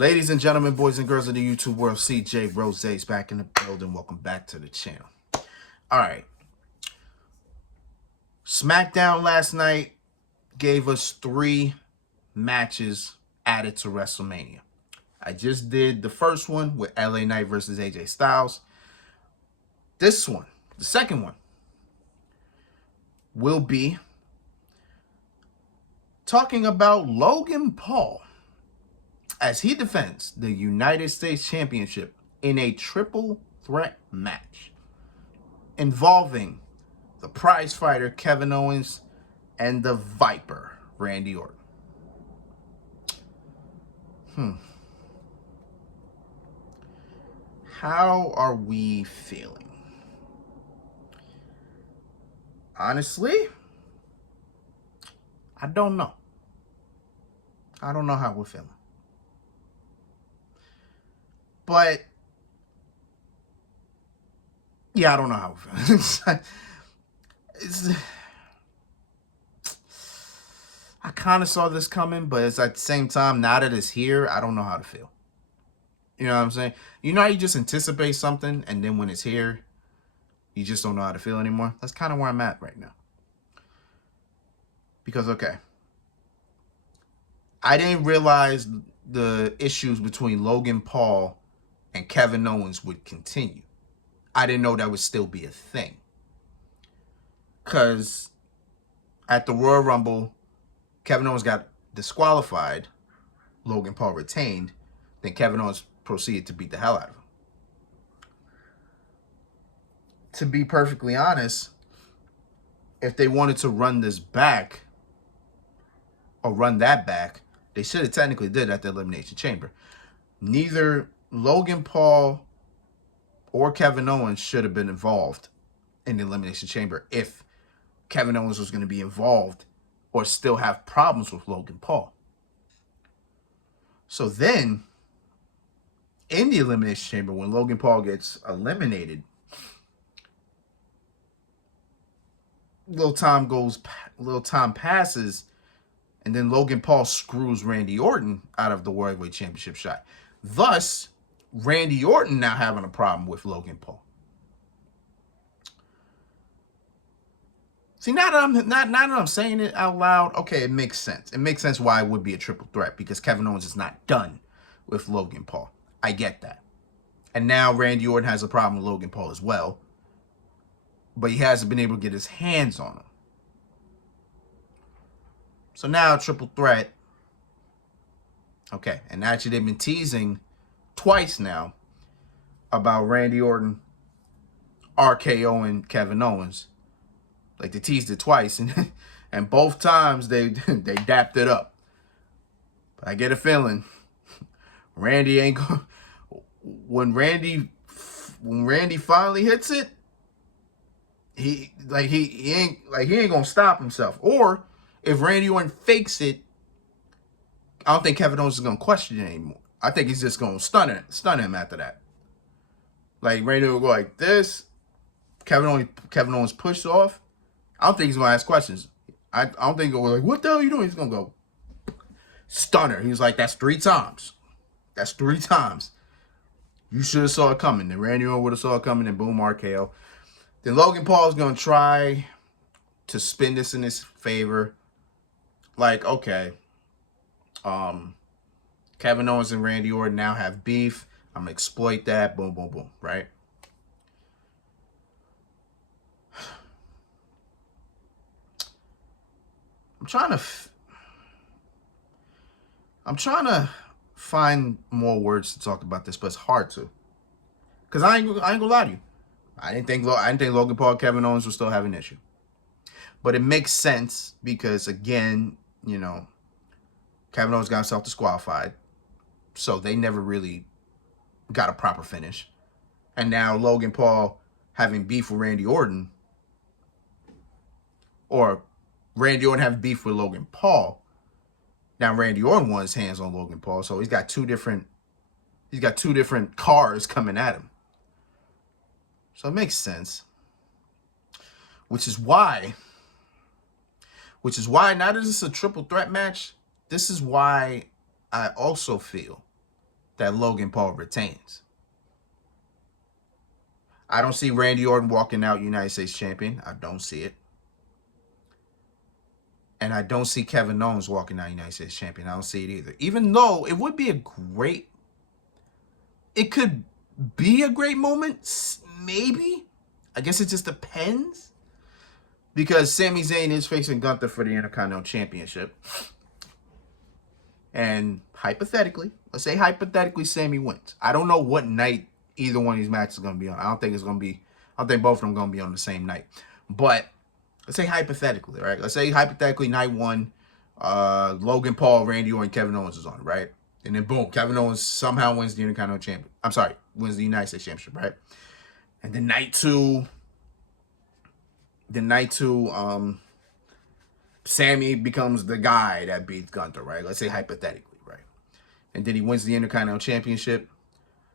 Ladies and gentlemen, boys and girls of the YouTube world, CJ Rose's back in the building. Welcome back to the channel. All right. SmackDown last night gave us 3 matches added to WrestleMania. I just did the first one with LA Knight versus AJ Styles. This one, the second one, will be talking about Logan Paul as he defends the United States Championship in a triple threat match involving the prize fighter Kevin Owens and the Viper Randy Orton. How are we feeling? Honestly, I don't know. I don't know how we're feeling. But, yeah, I don't know how we're feeling. I kind of saw this coming, but it's at the same time, now that it's here, I don't know how to feel. You know what I'm saying? You know how you just anticipate something, and then when it's here, you just don't know how to feel anymore? That's kind of where I'm at right now. Because, okay, I didn't realize the issues between Logan Paul and Kevin Owens would continue. I didn't know that would still be a thing. Because at the Royal Rumble, Kevin Owens got disqualified. Logan Paul retained. Then Kevin Owens proceeded to beat the hell out of him. To be perfectly honest, if they wanted to run this back, or run that back, they should have technically did at the Elimination Chamber. Neither Logan Paul or Kevin Owens should have been involved in the Elimination Chamber if Kevin Owens was going to be involved or still have problems with Logan Paul. So then, in the Elimination Chamber, when Logan Paul gets eliminated, little time passes, and then Logan Paul screws Randy Orton out of the World Heavyweight Championship shot. Thus, Randy Orton now having a problem with Logan Paul. See, now that I'm saying it out loud, okay, it makes sense. It makes sense why it would be a triple threat, because Kevin Owens is not done with Logan Paul. I get that. And now Randy Orton has a problem with Logan Paul as well, but he hasn't been able to get his hands on him. So now triple threat. Okay, and actually they've been teasing twice now about Randy Orton, RKO, and Kevin Owens. Like, they teased it twice, and both times they dapped it up. But I get a feeling Randy ain't going. When Randy finally hits it, he ain't gonna stop himself. Or if Randy Orton fakes it, I don't think Kevin Owens is gonna question it anymore. I think he's just gonna stun him after that. Like, Randy will go like this. Kevin Owens pushed off. I don't think he's gonna ask questions. I don't think he'll go like, "What the hell are you doing?" He's gonna go stunner. He's like, "That's 3 times. That's 3 times. You should have saw it coming." Then Randy Orton would have saw it coming, and boom, RKO. Then Logan Paul is gonna try to spin this in his favor. Like, okay, Kevin Owens and Randy Orton now have beef. I'm gonna exploit that. Boom, boom, boom. Right? I'm trying to find more words to talk about this, but it's hard to. Cause I ain't gonna lie to you. I didn't think Logan Paul and Kevin Owens would still have an issue. But it makes sense because, again, you know, Kevin Owens got himself disqualified. So they never really got a proper finish. And now Logan Paul having beef with Randy Orton, or Randy Orton having beef with Logan Paul. Now Randy Orton wants his hands on Logan Paul, so he's got two different cars coming at him. So it makes sense. Which is why now that it's a triple threat match, this is why I also feel that Logan Paul retains. I don't see Randy Orton walking out United States champion. I don't see it. And I don't see Kevin Owens walking out United States champion. I don't see it either. Even though it would be it could be a great moment, maybe. I guess it just depends. Because Sami Zayn is facing Gunther for the Intercontinental Championship. And hypothetically, let's say hypothetically Sami wins. I don't know what night either one of these matches is going to be on. I don't think both of them going to be on the same night. But let's say hypothetically, right? Let's say hypothetically night one, Logan Paul, Randy Orton, Kevin Owens is on, right? And then boom, Kevin Owens somehow wins the Intercontinental Championship. I'm sorry, wins the United States Championship, right? And then night two, Sami becomes the guy that beats Gunther, right? Let's say hypothetically, right? And then he wins the Intercontinental Championship,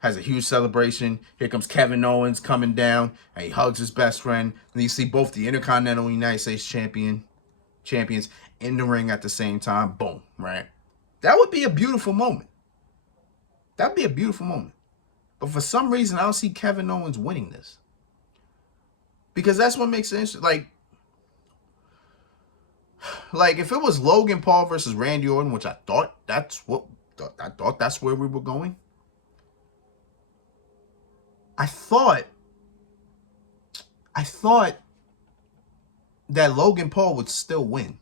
has a huge celebration. Here comes Kevin Owens coming down, and he hugs his best friend. And you see both the Intercontinental and United States champions in the ring at the same time. Boom, right? That would be a beautiful moment. That'd be a beautiful moment. But for some reason, I don't see Kevin Owens winning this. Because that's what makes it interesting. Like if it was Logan Paul versus Randy Orton, which I thought that's where we were going. I thought that Logan Paul would still win.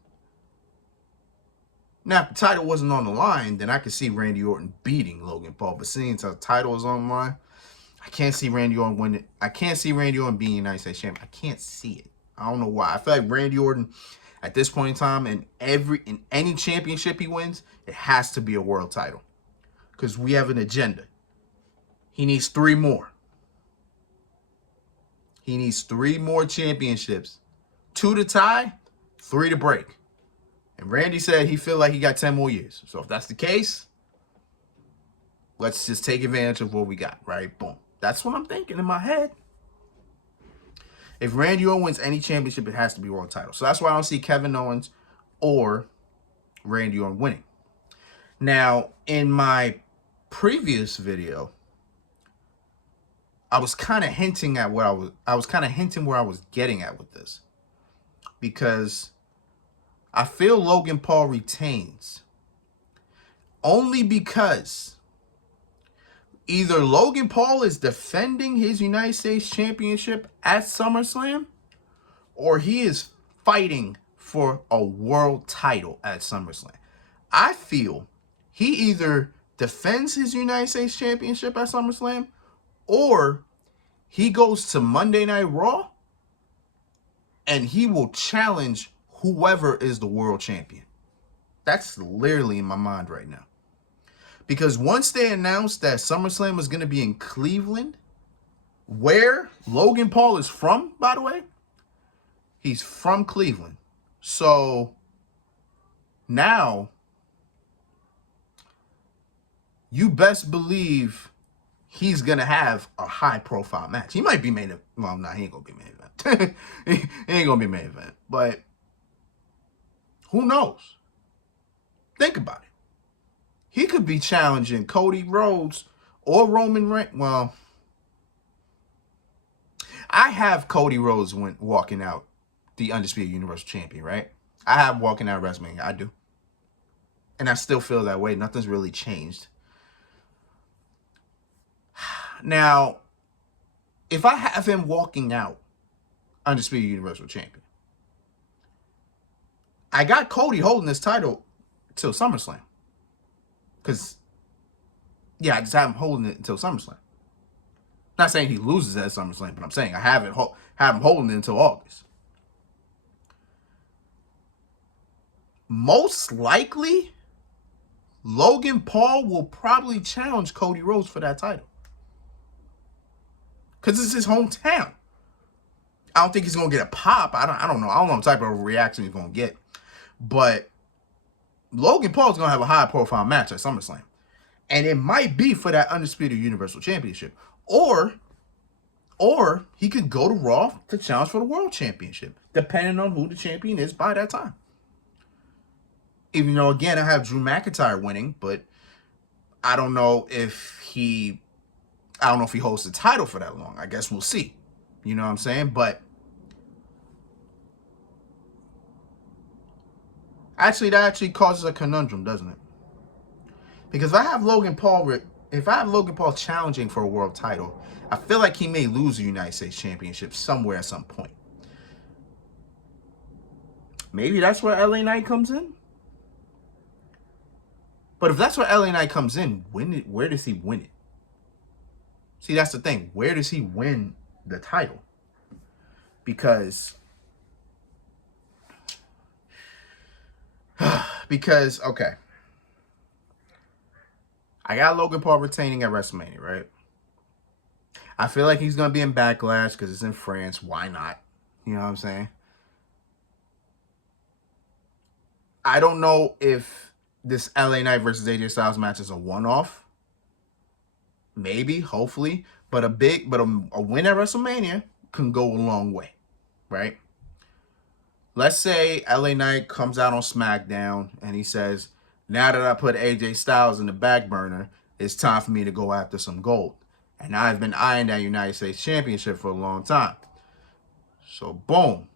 Now, if the title wasn't on the line, then I could see Randy Orton beating Logan Paul. But seeing the title is on the line, I can't see Randy Orton winning. I can't see Randy Orton being United States champion. I can't see it. I don't know why. I feel like Randy Orton, at this point in time, in any championship he wins, it has to be a world title. Because we have an agenda. He needs 3 more. He needs 3 more championships. 2 to tie, 3 to break. And Randy said he feel like he got 10 more years. So if that's the case, let's just take advantage of what we got, right? Boom. That's what I'm thinking in my head. If Randy Orton wins any championship, it has to be world title. So that's why I don't see Kevin Owens or Randy Orton winning. Now, in my previous video, I was kind of hinting at where I was kind of hinting where I was getting at with this. Because I feel Logan Paul retains only because either Logan Paul is defending his United States Championship at SummerSlam, or he is fighting for a world title at SummerSlam. I feel he either defends his United States Championship at SummerSlam, or he goes to Monday Night Raw and he will challenge whoever is the world champion. That's literally in my mind right now. Because once they announced that SummerSlam was going to be in Cleveland, where Logan Paul is from, by the way, he's from Cleveland. So now you best believe he's going to have a high-profile match. He might be main event. Well, no, he ain't going to be main event. He ain't going to be main event. But who knows? Think about it. He could be challenging Cody Rhodes or Roman Reigns. Well, I have Cody Rhodes walking out the Undisputed Universal Champion, right? I have walking out WrestleMania. I do. And I still feel that way. Nothing's really changed. Now, if I have him walking out Undisputed Universal Champion, I got Cody holding this title till SummerSlam. Because, yeah, I just have him holding it until SummerSlam. Not saying he loses at SummerSlam, but I'm saying I have him holding it until August. Most likely, Logan Paul will probably challenge Cody Rhodes for that title. Because it's his hometown. I don't think he's going to get a pop. I don't know. I don't know what type of reaction he's going to get. But Logan Paul's going to have a high-profile match at SummerSlam. And it might be for that Undisputed Universal Championship. Or he could go to Raw to challenge for the World Championship, depending on who the champion is by that time. Even though, again, I have Drew McIntyre winning, but I don't know if he holds the title for that long. I guess we'll see. You know what I'm saying? But actually, that actually causes a conundrum, doesn't it? Because if I have Logan Paul challenging for a world title, I feel like he may lose the United States Championship somewhere at some point. Maybe that's where LA Knight comes in. But if that's where LA Knight comes in, where does he win it? See, that's the thing. Where does he win the title? Because okay, I got Logan Paul retaining at WrestleMania, right? I feel like he's going to be in Backlash because it's in France. Why not? You know what I'm saying? I don't know if this LA Knight versus AJ Styles match is a one-off. Maybe, hopefully. But a win at WrestleMania can go a long way, right? Let's say LA Knight comes out on SmackDown and he says, now that I put AJ Styles in the back burner, it's time for me to go after some gold. And I've been eyeing that United States Championship for a long time. So, boom.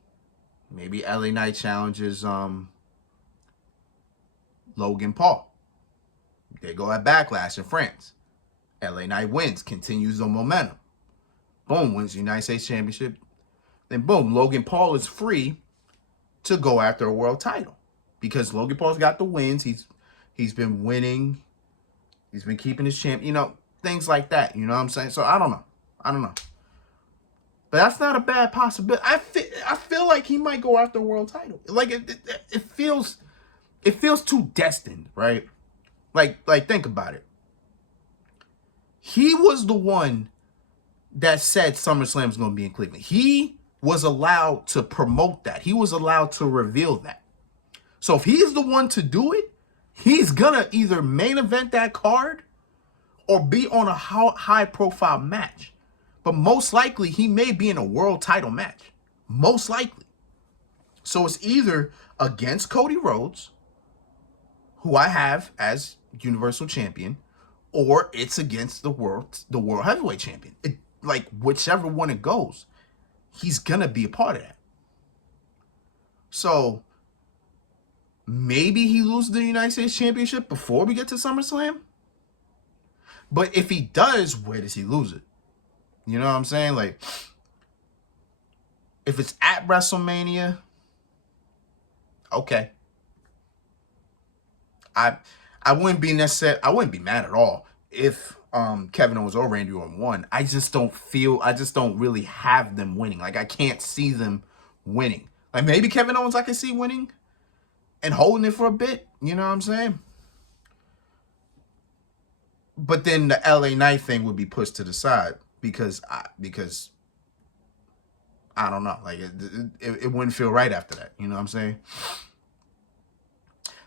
Maybe LA Knight challenges Logan Paul. They go at Backlash in France. LA Knight wins, continues the momentum. Boom, wins the United States Championship. Then boom, Logan Paul is free to go after a world title. Because Logan Paul's got the wins. He's been winning. He's been keeping his champ. You know, things like that. You know what I'm saying? So I don't know. But that's not a bad possibility. I feel like he might go after a world title. Like it feels too destined, right? Like think about it. He was the one that said SummerSlam is going to be in Cleveland. He was allowed to promote that. He was allowed to reveal that. So if he's the one to do it, he's going to either main event that card or be on a high profile match. But most likely he may be in a world title match. Most likely. So it's either against Cody Rhodes, who I have as Universal Champion, or it's against the world heavyweight champion. Like whichever one it goes, he's gonna be a part of that. So maybe he loses the United States Championship before we get to SummerSlam. But if he does, where does he lose it? You know what I'm saying? Like, if it's at WrestleMania, okay. I wouldn't be mad at all if Kevin Owens or Randy Orton won. I just don't really have them winning. Like, I can't see them winning. Like, maybe Kevin Owens I can see winning and holding it for a bit. You know what I'm saying? But then the LA Knight thing would be pushed to the side because I don't know. Like, it wouldn't feel right after that. You know what I'm saying?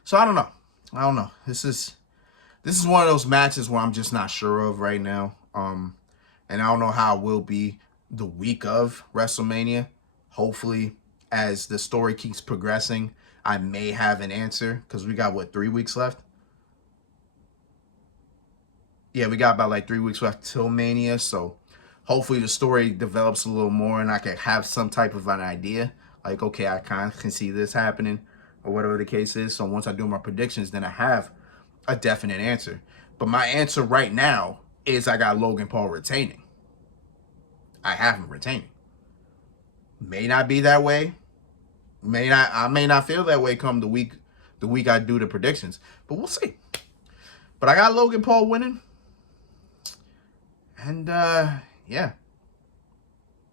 So I don't know. This is one of those matches where I'm just not sure of right now. And I don't know how it will be the week of WrestleMania. Hopefully, as the story keeps progressing, I may have an answer because we got 3 weeks left. Yeah, we got about 3 weeks left till Mania. So hopefully the story develops a little more and I can have some type of an idea. Like, okay, I kind of can see this happening or whatever the case is. So once I do my predictions, then I have a definite answer. But my answer right now is I got Logan Paul retaining. I have him retaining. May not be that way. I may not feel that way come the week I do the predictions. But we'll see. But I got Logan Paul winning. And yeah.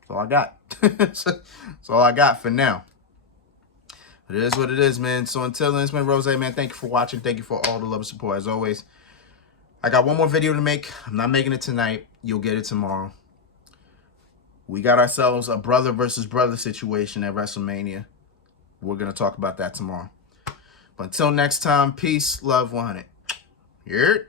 That's all I got. That's all I got for now. But it is what it is, man. So until then, it's been Rose, man. Thank you for watching. Thank you for all the love and support as always. I got one more video to make. I'm not making it tonight. You'll get it tomorrow. We got ourselves a brother versus brother situation at WrestleMania. We're going to talk about that tomorrow. But until next time, peace, love, 100. Here.